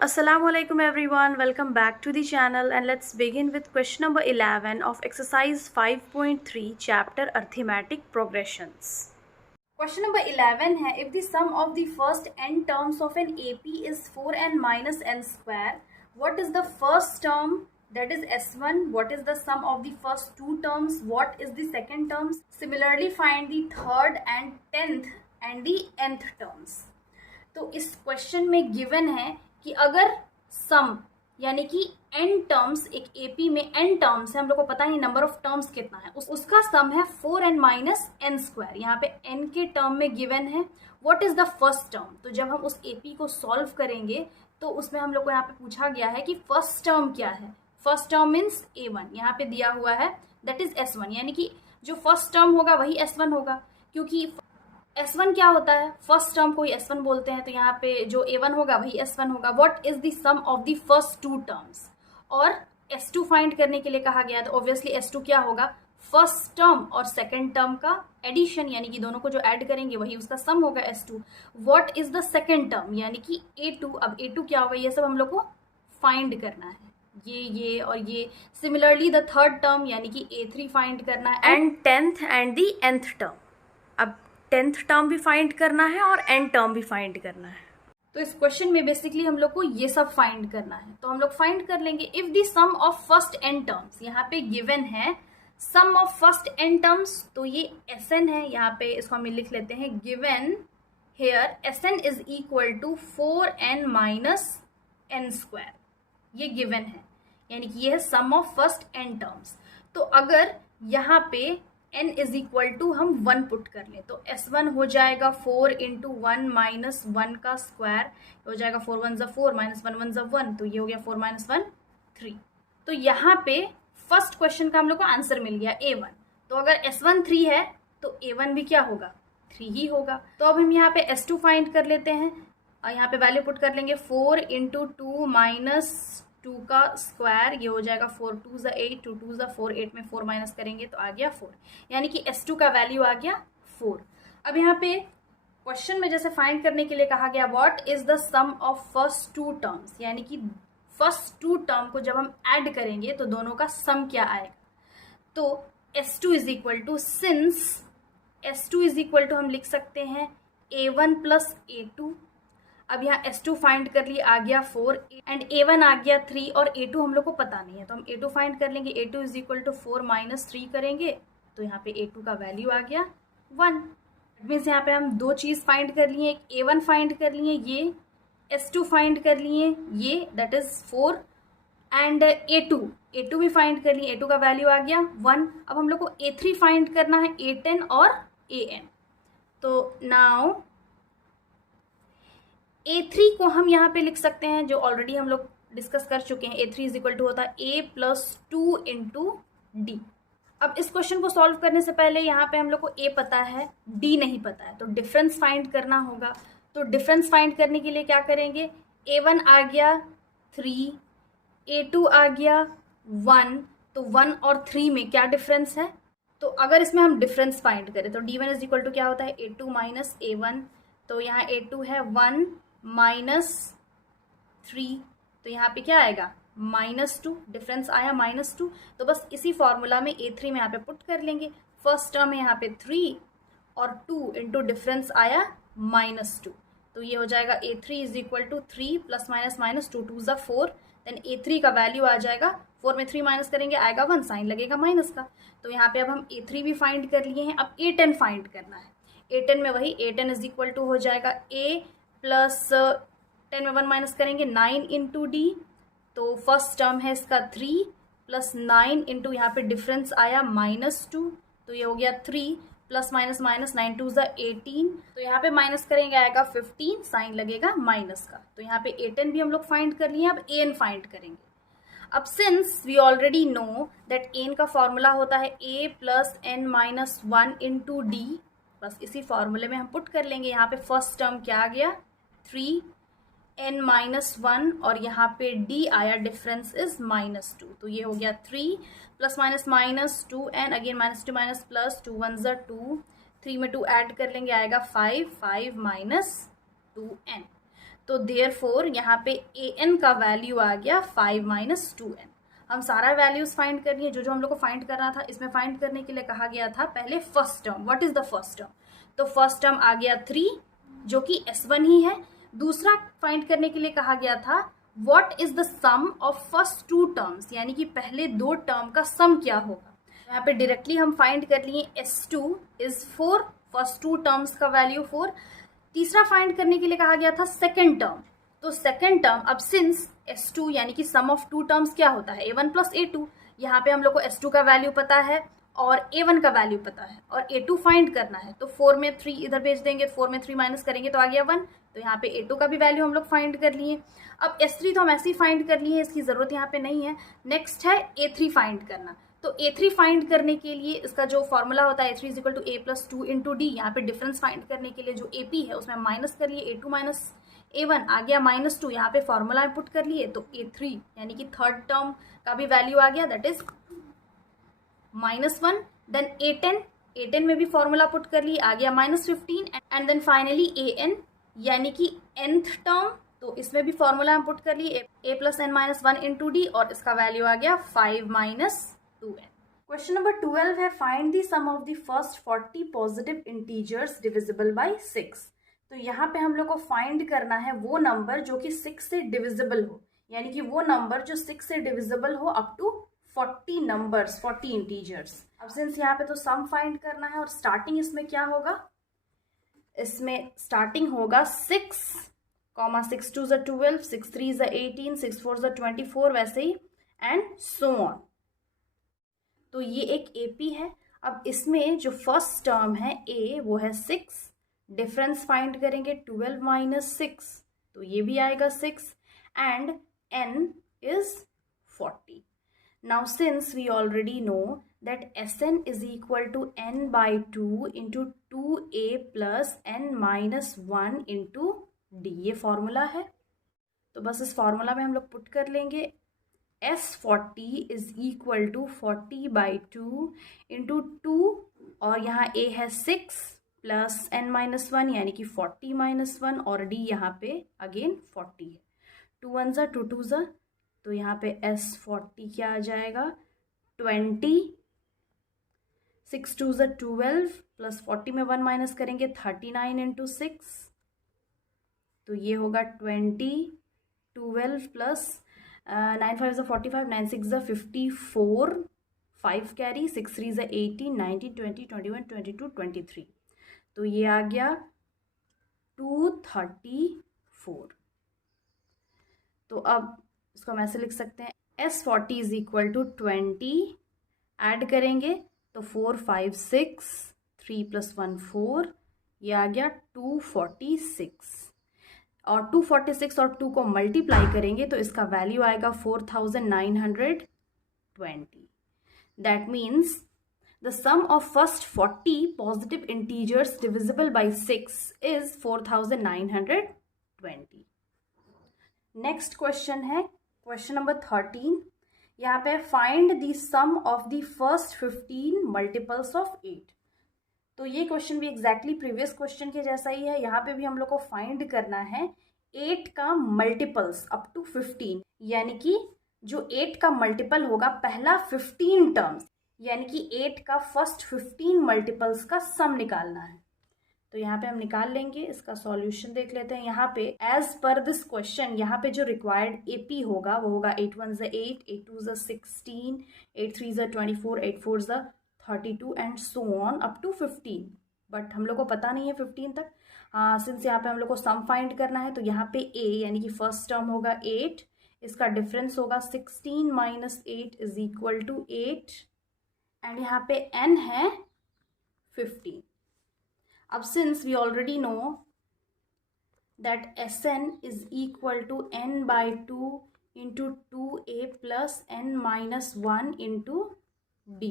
Assalamualaikum everyone, welcome back to the channel and let's begin with question number 11 of exercise 5.3 chapter arithmetic progressions. Question number 11 है if the sum of the first n terms of an AP is 4n minus n square, what is the first term, that is S1, what is the sum of the first two terms, what is the second terms, similarly find the third and 10th and the nth terms. तो इस question में given है कि अगर सम यानी कि n terms, एक AP में n टर्म्स है, हम लोग को पता नहीं नंबर ऑफ टर्म्स कितना है, उसका सम है 4n माइनस एन स्क्वायर. यहाँ पे n के टर्म में गिवन है what is the first term. तो जब हम उस एपी को सॉल्व करेंगे तो उसमें हम लोग को यहाँ पे पूछा गया है कि फर्स्ट टर्म क्या है. फर्स्ट टर्म मीन्स a1, यहाँ पे दिया हुआ है दैट इज s1, यानी कि जो फर्स्ट टर्म होगा वही s1 होगा, क्योंकि S1 क्या होता है, फर्स्ट टर्म को ही S1 बोलते हैं. तो यहाँ पे जो A1 होगा वही S1 होगा. What is the sum of the first two terms, और S2 फाइंड करने के लिए कहा गया. तो ऑब्वियसली S2 क्या होगा, फर्स्ट टर्म और सेकंड टर्म का एडिशन, यानी कि दोनों को जो ऐड करेंगे वही उसका सम होगा S2. What is the second term, यानी कि A2. अब A2 क्या होगा, ये सब हम लोग को फाइंड करना है, ये और ये. सिमिलरली द थर्ड टर्म यानी कि A3 फाइंड करना है, and 10th and the nth term. अब 10th टर्म भी फाइंड करना है और n टर्म भी फाइंड करना है. तो इस क्वेश्चन में बेसिकली हम लोग को ये सब फाइंड करना है. तो हम लोग फाइंड कर लेंगे if the sum of first n terms, यहाँ पे गिवन है sum of first n terms, तो ये Sn है. यहाँ पे इसको हम लिख लेते हैं given here Sn is equal to 4n minus N square. ये गिवन है, यानी कि ये है sum of first n terms. तो अगर यहाँ पे n इज इक्वल टू हम 1 पुट कर ले तो S1 हो जाएगा 4 इंटू 1 माइनस 1 का स्क्वायर, हो जाएगा 4 1 ज़ा 4 माइनस 1 1 ज़ा 1, तो ये हो गया 4 माइनस 1 3. तो यहाँ पे फर्स्ट क्वेश्चन का हम लोग को आंसर मिल गया A1. तो अगर S1 3 है तो A1 भी क्या होगा, 3 ही होगा. तो अब हम यहाँ पे S2 फाइंड कर लेते हैं और यहाँ पे वैल्यू पुट कर लेंगे 4 इंटू 2 माइनस 2 का स्क्वायर, ये हो जाएगा 4 2 ज़ा 8, 2 2 ज़ा 4, 8 में 4 माइनस करेंगे तो आ गया 4, यानी कि S2 का वैल्यू आ गया 4. अब यहाँ पे क्वेश्चन में जैसे फाइंड करने के लिए कहा गया what is the sum of first two terms, यानी कि फर्स्ट टू टर्म को जब हम ऐड करेंगे तो दोनों का सम क्या आएगा. तो S2 is equal to, since S2 is equal to हम लिख सकते हैं A1 प्लस A2. अब यहाँ S2 फाइंड कर लिए, आ गया 4 एंड A1 आ गया 3 और A2 हम लोग को पता नहीं है, तो हम A2 फाइंड कर लेंगे. A2 is equal to 4 minus 3 करेंगे तो यहाँ पे A2 का वैल्यू आ गया 1. मीन्स यहाँ पे हम दो चीज़ फाइंड कर लिए, एक A1 फाइंड कर लिए, ये S2 फाइंड कर लिए, ये दैट इज 4 एंड A2 भी फाइंड कर लिए, A2 का वैल्यू आ गया 1. अब हम लोग को A3 फाइंड करना है, A10 और AN. तो नाउ A3 को हम यहाँ पे लिख सकते हैं जो ऑलरेडी हम लोग डिस्कस कर चुके हैं. A3 इज इक्वल टू होता है A प्लस 2 इंटू डी. अब इस क्वेश्चन को सॉल्व करने से पहले यहाँ पे हम लोग को A पता है, D नहीं पता है, तो डिफरेंस फाइंड करना होगा. तो डिफरेंस फाइंड करने के लिए क्या करेंगे, A1 आ गया 3, A2 आ गया 1, तो 1 और 3 में क्या डिफरेंस है. तो अगर इसमें हम डिफरेंस फाइंड करें तो D1 इज इक्वल टू क्या होता है A2 माइनस A1. तो यहाँ A2 है 1 माइनस 3, तो यहाँ पे क्या आएगा -2, डिफरेंस आया -2. तो बस इसी फॉर्मूला में A3 में यहाँ पे पुट कर लेंगे. फर्स्ट टर्म है यहाँ पे 3 और 2 इंटू डिफरेंस आया -2, तो ये हो जाएगा A3 is equal to 3 plus minus minus 2 2 ज़ा 4. देन A3 का वैल्यू आ जाएगा, 4 में 3 माइनस करेंगे आएगा 1, साइन लगेगा माइनस का. तो यहाँ पे अब हम A3 भी फाइंड कर लिए हैं. अब A10 फाइंड करना है. A10 में वही A10 इज इक्वल टू हो जाएगा A प्लस 10 में 1 माइनस करेंगे 9 इंटू डी. तो फर्स्ट टर्म है इसका 3 प्लस 9 इंटू यहाँ पे डिफरेंस आया -2, तो ये हो गया 3 प्लस माइनस माइनस 9 2 ज़ा 18, तो यहाँ पे माइनस करेंगे आएगा 15, साइन लगेगा माइनस का. तो यहाँ पे A10 भी हम लोग फाइंड कर लिए. अब AN फाइंड करेंगे. अब since we already know that AN का फॉर्मूला होता है A plus n minus 1 into D, बस इसी फॉर्मूले में हम पुट कर लेंगे. यहाँ पे फर्स्ट टर्म क्या आ गया 3n माइनस 1 और यहाँ पे d आया, डिफरेंस इज -2, तो ये हो गया 3 plus minus minus 2n, again -2 minus plus 2 1 ज़ा 2, 3 में 2 ऐड कर लेंगे आएगा 5 5 माइनस 2n. तो देयरफॉर यहाँ पे ए एन का वैल्यू आ गया 5 माइनस 2n। हम सारा वैल्यूज फाइंड कर लिए, जो हम लोग को फाइंड करना था। इसमें फाइंड करने के लिए कहा गया था पहले first term, what is the first term. तो फर्स्ट टर्म आ गया 3 जो कि S1 ही है। दूसरा फाइंड करने के लिए कहा गया था what is the sum of first 2 terms, यानी कि पहले 2 टर्म का सम क्या होगा। यहाँ पे डायरेक्टली हम फाइंड कर लिए S2 इज 4, फर्स्ट 2 टर्म्स का वैल्यू 4। तीसरा फाइंड करने के लिए कहा गया था सेकेंड टर्म। तो सेकेंड टर्म, अब सिंस S2 यानी कि सम ऑफ 2 टर्म्स क्या होता है A1 प्लस A2, यहाँ पे हम लोग को S2 का वैल्यू पता है और A1 का वैल्यू पता है और A2 फाइंड करना है। तो 4 में 3 इधर भेज देंगे, 4 में 3 माइनस करेंगे तो आ गया 1। तो यहाँ पे A2 का भी वैल्यू हम लोग फाइंड कर लिए। अब S3 तो हम ऐसे ही फाइंड कर लिए, इसकी ज़रूरत यहाँ पे नहीं है। नेक्स्ट है A3 फाइंड करना। तो A3 फाइंड करने के लिए इसका जो फॉर्मूला होता है A3 is equal to A plus 2 into D. यहाँ पे डिफरेंस फाइंड करने के लिए जो AP है उसमें माइनस कर लिए, A2 माइनस A1 आ गया -2। यहाँ पे फॉर्मूला पुट कर लिए तो A3 यानी कि थर्ड टर्म का भी वैल्यू आ गया, दैट इज -1। देन A10 में भी फॉर्मूला पुट कर लिए, आ गया -15। एंड देन फाइनली AN यानी कि nth टर्म, तो इसमें भी फॉर्मूला हम पुट कर लिए A plus n minus 1 into D और इसका वैल्यू आ गया 5 माइनस 2n। क्वेश्चन नंबर 12 है find the sum of the first 40 positive integers divisible by 6। तो यहाँ पे हम लोग को फाइंड करना है वो नंबर जो कि 6 से डिविजिबल हो, यानी कि वो नंबर जो 6 से डिविजिबल हो अप टू 40 नंबर्स, 40 इंटीजर्स। अब सिंस यहाँ पे तो सम फाइंड करना है और स्टार्टिंग इसमें क्या होगा, इसमें स्टार्टिंग होगा 6, 6 2 ज़ 12, 6 3 ज़ 18, 6 4 ज़ 24, वैसे ही एंड सो ऑन। तो ये एक AP है। अब इसमें जो फर्स्ट टर्म है A वो है 6, डिफरेंस फाइंड करेंगे 12 माइनस 6, तो ये भी आएगा 6 and n is 40। Now since we already know that Sn is equal to n by 2 into 2a plus n minus 1 into d, ये फॉर्मूला है। तो बस इस फॉर्मूला में हम लोग पुट कर लेंगे S40 is equal to 40 by 2 into 2 और यहाँ A है 6 प्लस n माइनस 1 यानी कि 40 माइनस 1 और D यहाँ पे अगेन 40 है। 2 1 ज़ा 2 2 ज़ा, तो यहाँ पे S40 क्या आ जाएगा 20, 6 2 ज़ा 12 प्लस 40 में 1 माइनस करेंगे 39 इंटू 6, तो ये होगा 20, 12 प्लस 9 5 ज़ा 45, 9 6 ज़ा 54, 5 कैरी, 6 3 ज़ा 18, 19 20 21 22 23, तो ये आ गया 234। तो अब इसको हम ऐसे लिख सकते हैं S40 is equal to 20, add करेंगे तो 4 5 6, 3 प्लस 1 4, ये आ गया 246 और 246 और 2 को मल्टीप्लाई करेंगे तो इसका वैल्यू आएगा 4920। That means the sum of first 40 positive integers divisible by 6 is 4920। Next question है क्वेश्चन नंबर 13। यहाँ पे find the sum of the first 15 multiples of 8। तो ये क्वेश्चन भी एग्जैक्टली प्रीवियस क्वेश्चन के जैसा ही है। यहाँ पे भी हम लोग को फाइंड करना है 8 का मल्टीपल्स अप टू 15, यानी कि जो 8 का मल्टीपल होगा पहला 15 टर्म्स, यानी कि 8 का फर्स्ट 15 मल्टीपल्स का सम निकालना है। तो यहाँ पे हम निकाल लेंगे। इसका सॉल्यूशन देख लेते हैं। यहाँ पे एज पर दिस क्वेश्चन यहाँ पे जो रिक्वायर्ड AP होगा वो होगा 8 1 ज़ा 8, 8 2 ज़ा 16, 8 3 ज़ा 24, 8 4 ज़ा 32 and so on up to 15। But हम लोग को पता नहीं है 15 तक। सिंस यहाँ पे हम लोग को सम फाइंड करना है तो यहाँ पे A यानी कि फर्स्ट टर्म होगा 8, इसका डिफरेंस होगा 16 minus 8 is equal to 8 and यहाँ पे n है 15। अब since we already know that Sn is equal to n by 2 into 2a plus n minus 1 into d,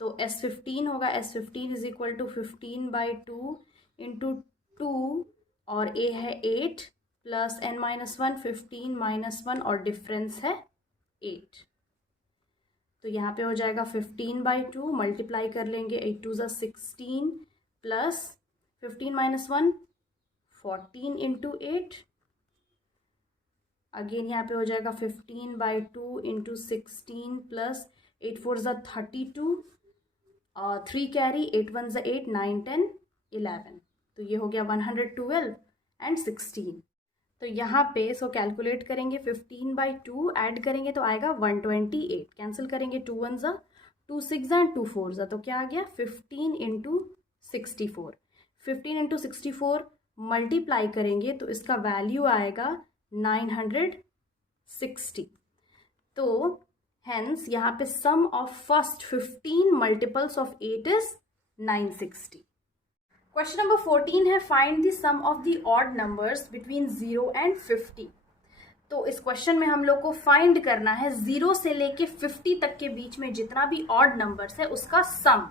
तो S15 होगा, S15 is equal to 15 by 2 into 2 और a है 8 plus n minus 1, 15 minus 1 और difference है 8। तो यहाँ पे हो जाएगा 15 बाई 2, मल्टीप्लाई कर लेंगे 8 2 ज़ा 16 प्लस 15 माइनस 1 14 इंटू 8 अगेन यहाँ पे हो जाएगा 15/2 इंटू 16 प्लस 8 4 ज़ा 32, 3 कैरी, 8 1 ज़ा 8, 9 10 11, तो ये हो गया 112 एंड 16। तो यहाँ पे कैलकुलेट करेंगे 15/2 ऐड करेंगे तो आएगा 128, कैंसिल करेंगे 2 1 ज़ा 2 6 ज़ा एंड 2 4 ज़ा, तो क्या आ गया 15 इंटू 64। 15 इंटू 64 मल्टीप्लाई करेंगे तो इसका वैल्यू आएगा 960। तो हेंस यहाँ पे sum of first 15 multiples of 8 is 960। Question number 14 है find the sum of the odd numbers between 0 and 50। तो इस क्वेश्चन में हम लोग को फाइंड करना है 0 से लेके 50 तक के बीच में जितना भी ऑड नंबर्स है उसका सम।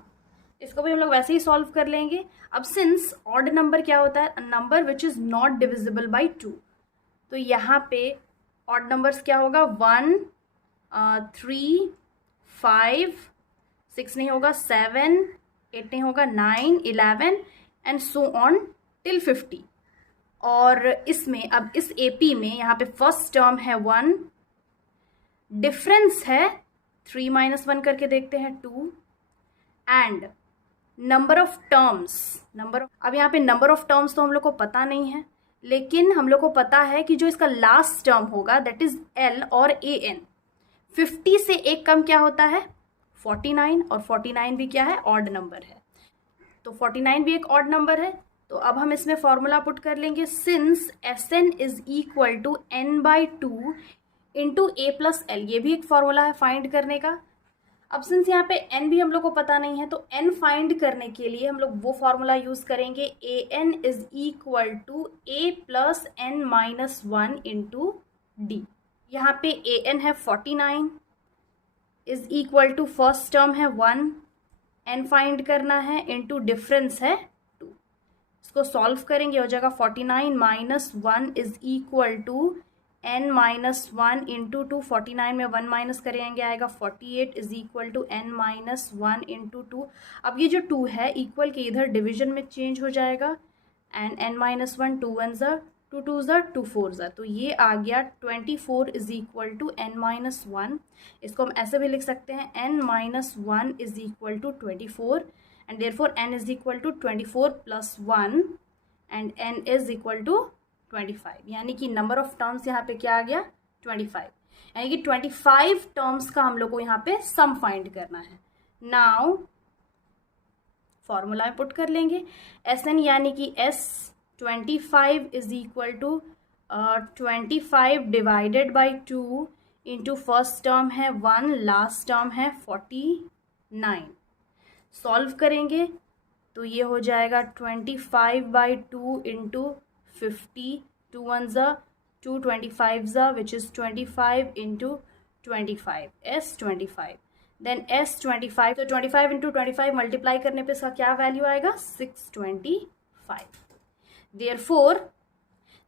इसको भी हम लोग वैसे ही सॉल्व कर लेंगे। अब सिंस ऑड नंबर क्या होता है, number which is not divisible by 2, तो यहाँ पे ऑड नंबर्स क्या होगा 1 3 5 6 नहीं होगा 7 8 नहीं होगा 9 11 एंड सो ऑन टिल 50। और इसमें अब इस एपी में यहाँ पे फर्स्ट टर्म है 1, डिफरेंस है 3 - 1 करके देखते हैं 2, एंड नंबर ऑफ टर्म्स, अब यहाँ पे नंबर ऑफ टर्म्स तो हम लोग को पता नहीं है, लेकिन हम लोग को पता है कि जो इसका लास्ट टर्म होगा दैट इज एल और ए एन। 50 से एक कम क्या होता है 49, और 49 भी क्या है ऑड नंबर है, तो 49 भी एक ऑड नंबर है। तो अब हम इसमें फॉर्मूला पुट कर लेंगे, since S N is equal to n/2 into A plus L, ये भी एक फॉर्मूला है फाइंड करने का। अब सिंस यहाँ पे n भी हम लोग को पता नहीं है, तो n फाइंड करने के लिए हम लोग वो फॉर्मूला यूज करेंगे, A N is equal to A plus n - 1 into D. यहाँ पे ए एन है 49 is equal to first term है 1, n फाइंड करना है इंटू डिफरेंस है 2। इसको सॉल्व करेंगे हो जाएगा 49 - 1 is equal to n - 1 into 2, 49 में 1 माइनस करेंगे आएगा 48 is equal to n - 1 into 2। अब ये जो 2 है इक्वल के इधर डिवीजन में चेंज हो जाएगा, एंड n - 1 2 1 ज़ा 2 2 ज़ा 2 4 ज़ा, तो ये आ गया 24 इज इक्वल टू n - 1। इसको हम ऐसे भी लिख सकते हैं n - 1 is equal to 24, and therefore n is equal to 24 plus 1 and n is equal to 25, यानी कि नंबर ऑफ टर्म्स यहाँ पे क्या आ गया 25, यानी कि 25 टर्म्स का हम लोग को यहाँ पे सम फाइंड करना है। नाउ फॉर्मूला में पुट कर लेंगे, एस एन यानी कि S 25 is equal to 25 divided by 2 into first term है 1, लास्ट टर्म है 49। सॉल्व करेंगे तो ये हो जाएगा 25/2 इंटू 50, 2 1 ज़ा 2 25 ज़ा which is 25 into 25, S 25, then S 25, तो 25 इंटू 25 मल्टीप्लाई करने पे इसका क्या वैल्यू आएगा 625। Therefore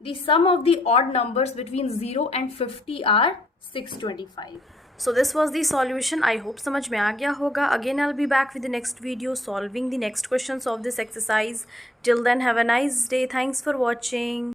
the sum of the odd numbers between 0 and 50 are 625। So this was the solution. I hope समझ में आ गया होगा. Again I'll be back with the next video solving the next questions of this exercise. Till then have a nice day. Thanks for watching.